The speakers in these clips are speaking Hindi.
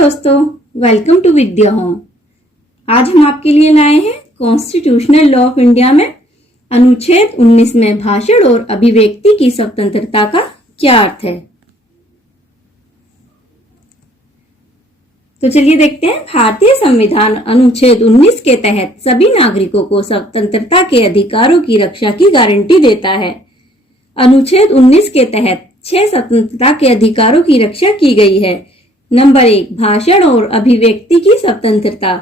दोस्तों, वेलकम टू विद्या होम। आज हम आपके लिए लाए हैं कॉन्स्टिट्यूशनल लॉ ऑफ इंडिया में अनुच्छेद 19 में भाषण और अभिव्यक्ति की स्वतंत्रता का क्या अर्थ है। तो चलिए देखते हैं। भारतीय संविधान अनुच्छेद 19 के तहत सभी नागरिकों को स्वतंत्रता के अधिकारों की रक्षा की गारंटी देता है। अनुच्छेद 19 के तहत 6 स्वतंत्रता के अधिकारों की रक्षा की गई है। नंबर 1, भाषण और अभिव्यक्ति की स्वतंत्रता।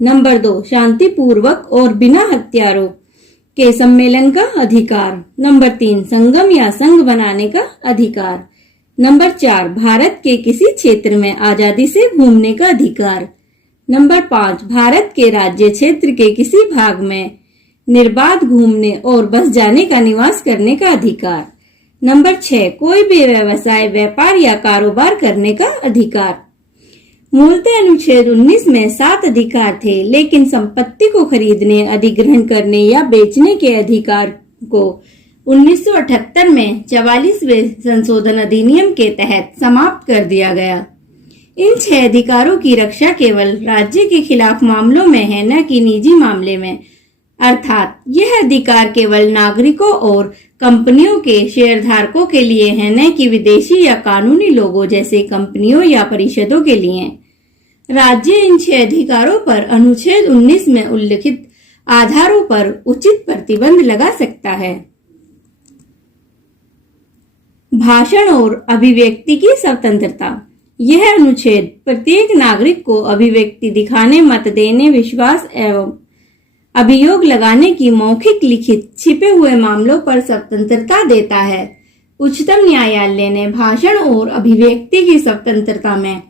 नंबर 2, शांतिपूर्वक और बिना हथियारों के सम्मेलन का अधिकार। नंबर 3, संगम या संघ बनाने का अधिकार। नंबर 4, भारत के किसी क्षेत्र में आजादी से घूमने का अधिकार। नंबर 5, भारत के राज्य क्षेत्र के किसी भाग में निर्बाध घूमने और बस जाने का निवास करने का अधिकार। नंबर 6, कोई भी व्यवसाय, व्यापार या कारोबार करने का अधिकार। मूलतः अनुच्छेद 19 में 7 अधिकार थे, लेकिन संपत्ति को खरीदने, अधिग्रहण करने या बेचने के अधिकार को 1978 में 44वें संशोधन अधिनियम के तहत समाप्त कर दिया गया। इन 6 अधिकारों की रक्षा केवल राज्य के खिलाफ मामलों में है, न कि निजी मामले में। अर्थात यह अधिकार केवल नागरिकों और कंपनियों के शेयरधारकों के लिए है, न कि विदेशी या कानूनी लोगों जैसे कंपनियों या परिषदों के लिए। राज्य इन 6 अधिकारों पर अनुच्छेद 19 में उल्लिखित आधारों पर उचित प्रतिबंध लगा सकता है। भाषण और अभिव्यक्ति की स्वतंत्रता। यह अनुच्छेद प्रत्येक नागरिक को अभिव्यक्ति दिखाने, मत देने, विश्वास एवं अभियोग लगाने की मौखिक, लिखित, छिपे हुए मामलों पर स्वतंत्रता देता है। उच्चतम न्यायालय ने भाषण और अभिव्यक्ति की स्वतंत्रता में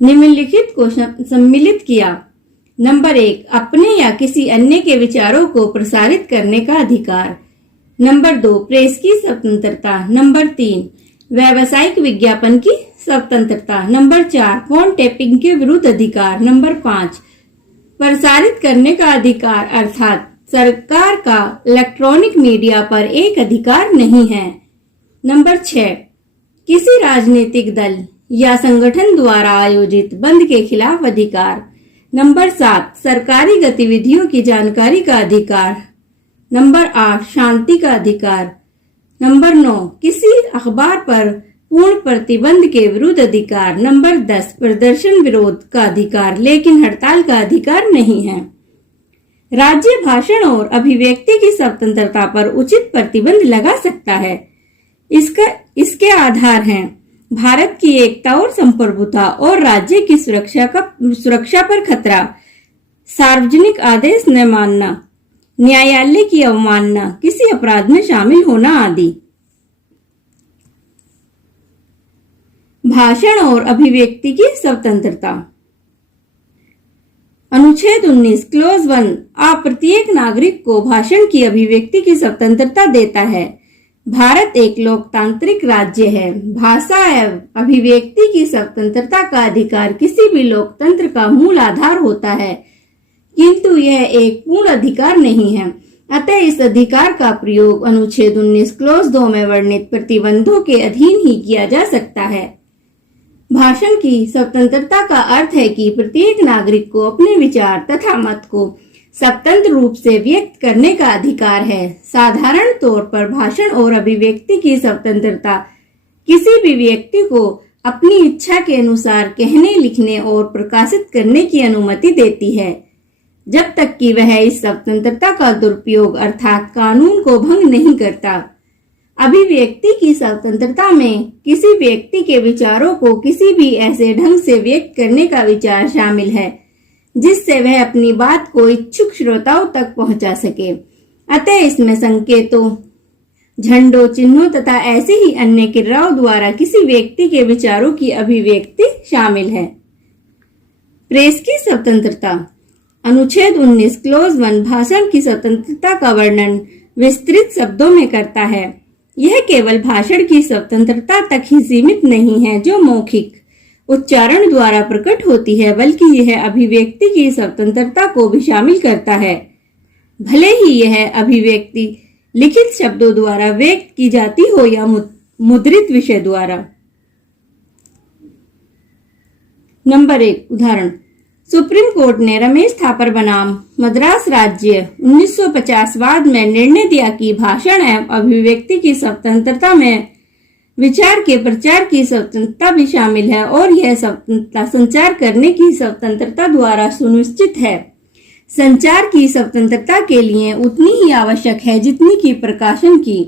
निम्नलिखित को सम्मिलित किया। नंबर 1, अपने या किसी अन्य के विचारों को प्रसारित करने का अधिकार। नंबर 2, प्रेस की स्वतंत्रता। नंबर 3, व्यावसायिक विज्ञापन की स्वतंत्रता। नंबर 4, फोन टैपिंग के विरुद्ध अधिकार। नंबर 5, प्रसारित करने का अधिकार, अर्थात सरकार का इलेक्ट्रॉनिक मीडिया पर एक अधिकार नहीं है। नंबर 6, किसी राजनीतिक दल या संगठन द्वारा आयोजित बंद के खिलाफ अधिकार। नंबर 7, सरकारी गतिविधियों की जानकारी का अधिकार। नंबर 8, शांति का अधिकार। नंबर 9, किसी अखबार पर पूर्ण प्रतिबंध के विरुद्ध अधिकार। नंबर 10, प्रदर्शन विरोध का अधिकार, लेकिन हड़ताल का अधिकार नहीं है। राज्य भाषण और अभिव्यक्ति की स्वतंत्रता पर उचित प्रतिबंध लगा सकता है। इसके आधार हैं भारत की एकता और संप्रभुता और राज्य की सुरक्षा पर खतरा, सार्वजनिक आदेश न मानना, न्यायालय की अवमानना, किसी अपराध में शामिल होना आदि। भाषण और अभिव्यक्ति की स्वतंत्रता। अनुच्छेद 19 क्लोज 1 प्रत्येक नागरिक को भाषण की अभिव्यक्ति की स्वतंत्रता देता है। भारत एक लोकतांत्रिक राज्य है। भाषा एवं अभिव्यक्ति की स्वतंत्रता का अधिकार किसी भी लोकतंत्र का मूल आधार होता है, किंतु यह एक पूर्ण अधिकार नहीं है। अतः इस अधिकार का प्रयोग अनुच्छेद 19 क्लोज 2 में वर्णित प्रतिबंधों के अधीन ही किया जा सकता है। भाषण की स्वतंत्रता का अर्थ है कि प्रत्येक नागरिक को अपने विचार तथा मत को स्वतंत्र रूप से व्यक्त करने का अधिकार है। साधारण तौर पर भाषण और अभिव्यक्ति की स्वतंत्रता किसी भी व्यक्ति को अपनी इच्छा के अनुसार कहने, लिखने और प्रकाशित करने की अनुमति देती है, जब तक कि वह इस स्वतंत्रता का दुरुपयोग अर्थात कानून को भंग नहीं करता। अभिव्यक्ति की स्वतंत्रता में किसी व्यक्ति के विचारों को किसी भी ऐसे ढंग से व्यक्त करने का विचार शामिल है जिससे वह अपनी बात को इच्छुक श्रोताओं तक पहुंचा सके। अतः इसमें संकेतों, झंडों, चिन्हों तथा ऐसे ही अन्य क्रियाओं द्वारा किसी व्यक्ति के विचारों की अभिव्यक्ति शामिल है। प्रेस की स्वतंत्रता। अनुच्छेद 19 क्लोज 1 भाषण की स्वतंत्रता का वर्णन विस्तृत शब्दों में करता है। यह केवल भाषण की स्वतंत्रता तक ही सीमित नहीं है जो मौखिक उच्चारण द्वारा प्रकट होती है, बल्कि यह अभिव्यक्ति की स्वतंत्रता को भी शामिल करता है। भले ही यह अभिव्यक्ति लिखित शब्दों द्वारा व्यक्त की जाती हो या मुद्रित विषय द्वारा। नंबर 1 उदाहरण, सुप्रीम कोर्ट ने रमेश थापर बनाम मद्रास राज्य 1950 वाद में निर्णय दिया कि भाषण एवं अभिव्यक्ति की स्वतंत्रता में विचार के प्रचार की स्वतंत्रता भी शामिल है और यह स्वतंत्रता संचार करने की स्वतंत्रता द्वारा सुनिश्चित है। संचार की स्वतंत्रता के लिए उतनी ही आवश्यक है जितनी की प्रकाशन की,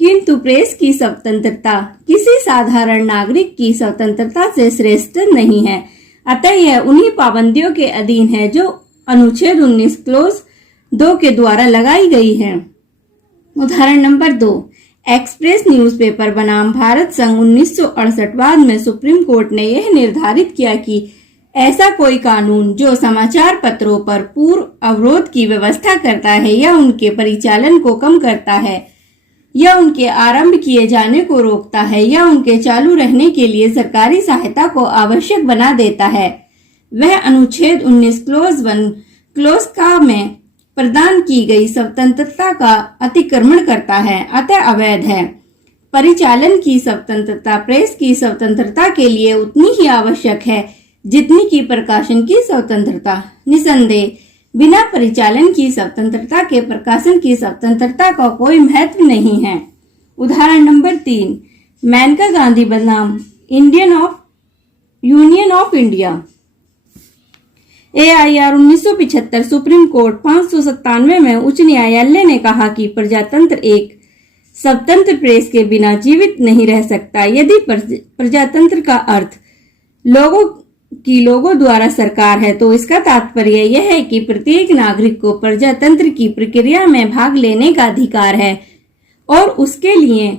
किंतु प्रेस की स्वतंत्रता किसी साधारण नागरिक की स्वतंत्रता से श्रेष्ठ नहीं है। अतः यह उन्हीं पाबंदियों के अधीन है जो अनुच्छेद 19 क्लोज 2 के द्वारा लगाई गई है। उदाहरण नंबर 2, एक्सप्रेस न्यूज़पेपर बनाम भारत संघ 1968 वाद में सुप्रीम कोर्ट ने यह निर्धारित किया कि ऐसा कोई कानून जो समाचार पत्रों पर पूर्व अवरोध की व्यवस्था करता है या उनके परिचालन को कम करता है या उनके आरंभ किए जाने को रोकता है या उनके चालू रहने के लिए सरकारी सहायता को आवश्यक बना देता है, वह अनुच्छेद 19 क्लोज 1 क्लोज का में प्रदान की गई स्वतंत्रता का अतिक्रमण करता है, अतः अवैध है। परिचालन की स्वतंत्रता प्रेस की स्वतंत्रता के लिए उतनी ही आवश्यक है जितनी की प्रकाशन की स्वतंत्रता। निसंदेह बिना परिचालन की स्वतंत्रता के प्रकाशन की स्वतंत्रता का कोई महत्व नहीं है। उदाहरण नंबर 3, मेनका गांधी बनाम union of India AIR 1975 supreme court 597 में उच्च न्यायालय ने कहा कि प्रजातंत्र एक स्वतंत्र प्रेस के बिना जीवित नहीं रह सकता। यदि प्रजातंत्र का अर्थ लोगों द्वारा सरकार है तो इसका तात्पर्य यह है कि प्रत्येक नागरिक को प्रजातंत्र की प्रक्रिया में भाग लेने का अधिकार है और उसके लिए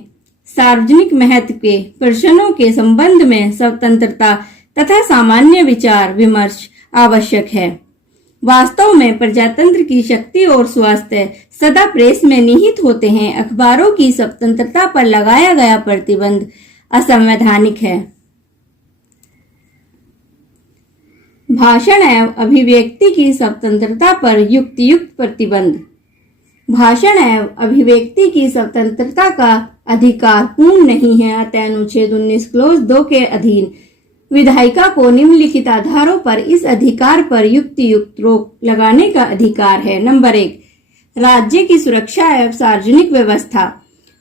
सार्वजनिक महत्व के प्रश्नों के संबंध में स्वतंत्रता तथा सामान्य विचार विमर्श आवश्यक है। वास्तव में प्रजातंत्र की शक्ति और स्वास्थ्य सदा प्रेस में निहित होते हैं। अखबारों की स्वतंत्रता पर लगाया गया प्रतिबंध असंवैधानिक है। भाषण एवं अभिव्यक्ति की स्वतंत्रता पर युक्तियुक्त प्रतिबंध। भाषण एवं अभिव्यक्ति की स्वतंत्रता का अधिकार पूर्ण नहीं है, अतः अनुच्छेद 19 क्लोज 2 के अधीन विधायिका को निम्नलिखित आधारों पर इस अधिकार पर युक्तियुक्त रोक लगाने का अधिकार है। नंबर 1, राज्य की सुरक्षा एवं सार्वजनिक व्यवस्था।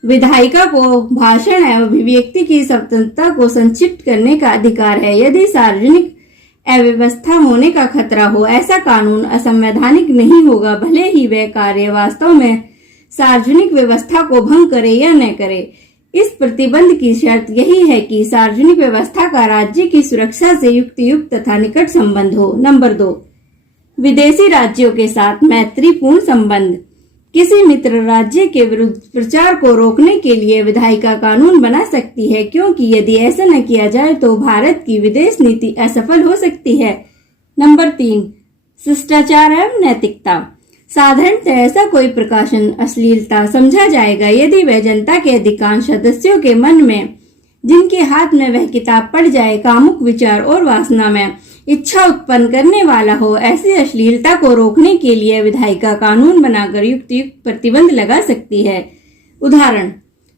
विधायिका को भाषण एवं अभिव्यक्ति की स्वतंत्रता को संक्षिप्त करने का अधिकार है। यदि सार्वजनिक अव्यवस्था होने का खतरा हो, ऐसा कानून असंवैधानिक नहीं होगा, भले ही वह कार्य वास्तव में सार्वजनिक व्यवस्था को भंग करे या न करे। इस प्रतिबंध की शर्त यही है कि सार्वजनिक व्यवस्था का राज्य की सुरक्षा से युक्तियुक्त तथा निकट संबंध हो। नंबर 2, विदेशी राज्यों के साथ मैत्रीपूर्ण संबंध। किसी मित्र राज्य के विरुद्ध प्रचार को रोकने के लिए विधायिका कानून बना सकती है, क्योंकि यदि ऐसा न किया जाए तो भारत की विदेश नीति असफल हो सकती है। नंबर 3, शिष्टाचार एवं नैतिकता। साधारणतः ऐसा कोई प्रकाशन अश्लीलता समझा जाएगा यदि वह जनता के अधिकांश सदस्यों के मन में, जिनके हाथ में वह किताब पढ़ जाए, कामुक विचार और वासना में इच्छा उत्पन्न करने वाला हो। ऐसी अश्लीलता को रोकने के लिए विधायिका कानून बनाकर युक्तियुक्त प्रतिबंध लगा सकती है। उदाहरण,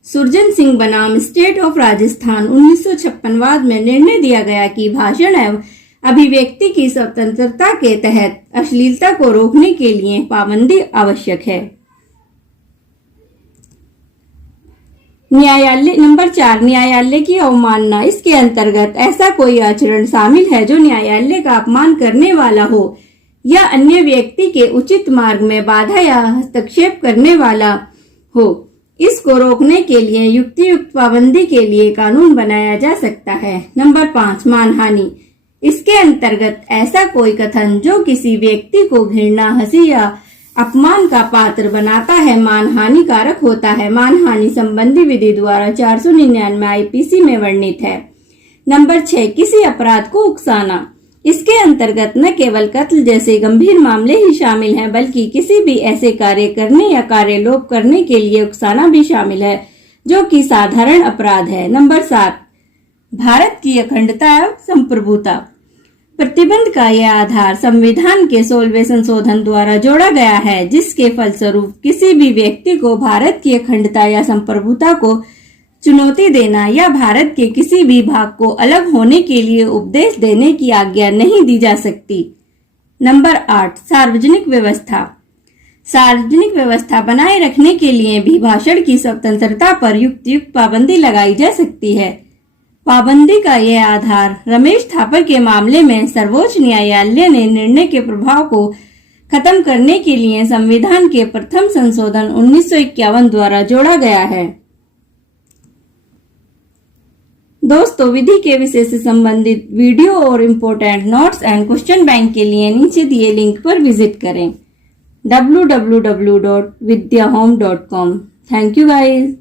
सुरजन सिंह बनाम स्टेट ऑफ राजस्थान 1956 वाद में निर्णय दिया गया कि भाषण एवं अभिव्यक्ति की स्वतंत्रता के तहत अश्लीलता को रोकने के लिए पाबंदी आवश्यक है। न्यायालय। नंबर 4, न्यायालय की अवमानना। इसके अंतर्गत ऐसा कोई आचरण शामिल है जो न्यायालय का अपमान करने वाला हो या अन्य व्यक्ति के उचित मार्ग में बाधा या हस्तक्षेप करने वाला हो। इसको रोकने के लिए युक्तियुक्त पाबंदी के लिए कानून बनाया जा सकता है। नंबर 5, मानहानि। इसके अंतर्गत ऐसा कोई कथन जो किसी व्यक्ति को घृणा, हंसी या अपमान का पात्र बनाता है मानहानिकारक होता है। मानहानि संबंधी विधि द्वारा 499 आईपीसी में वर्णित है। नंबर 6, किसी अपराध को उकसाना। इसके अंतर्गत न केवल कत्ल जैसे गंभीर मामले ही शामिल हैं, बल्कि किसी भी ऐसे कार्य करने या कार्यलोप करने के लिए उकसाना भी शामिल है जो कि साधारण अपराध है। नंबर 7, भारत की अखंडता एवं संप्रभुता। प्रतिबंध का यह आधार संविधान के 16वें संशोधन द्वारा जोड़ा गया है, जिसके फलस्वरूप किसी भी व्यक्ति को भारत की अखंडता या संप्रभुता को चुनौती देना या भारत के किसी भी भाग को अलग होने के लिए उपदेश देने की आज्ञा नहीं दी जा सकती। नंबर 8, सार्वजनिक व्यवस्था। सार्वजनिक व्यवस्था बनाए रखने के लिए भी भाषण की स्वतंत्रता पर युक्त पाबंदी लगाई जा सकती है। पाबंदी का यह आधार रमेश थापर के मामले में सर्वोच्च न्यायालय ने निर्णय के प्रभाव को खत्म करने के लिए संविधान के प्रथम संशोधन 1951 द्वारा जोड़ा गया है। दोस्तों, विधि के विषय से संबंधित वीडियो और important notes and question bank के लिए नीचे दिए लिंक पर विजिट करें www.vidyahome.com। Thank you guys.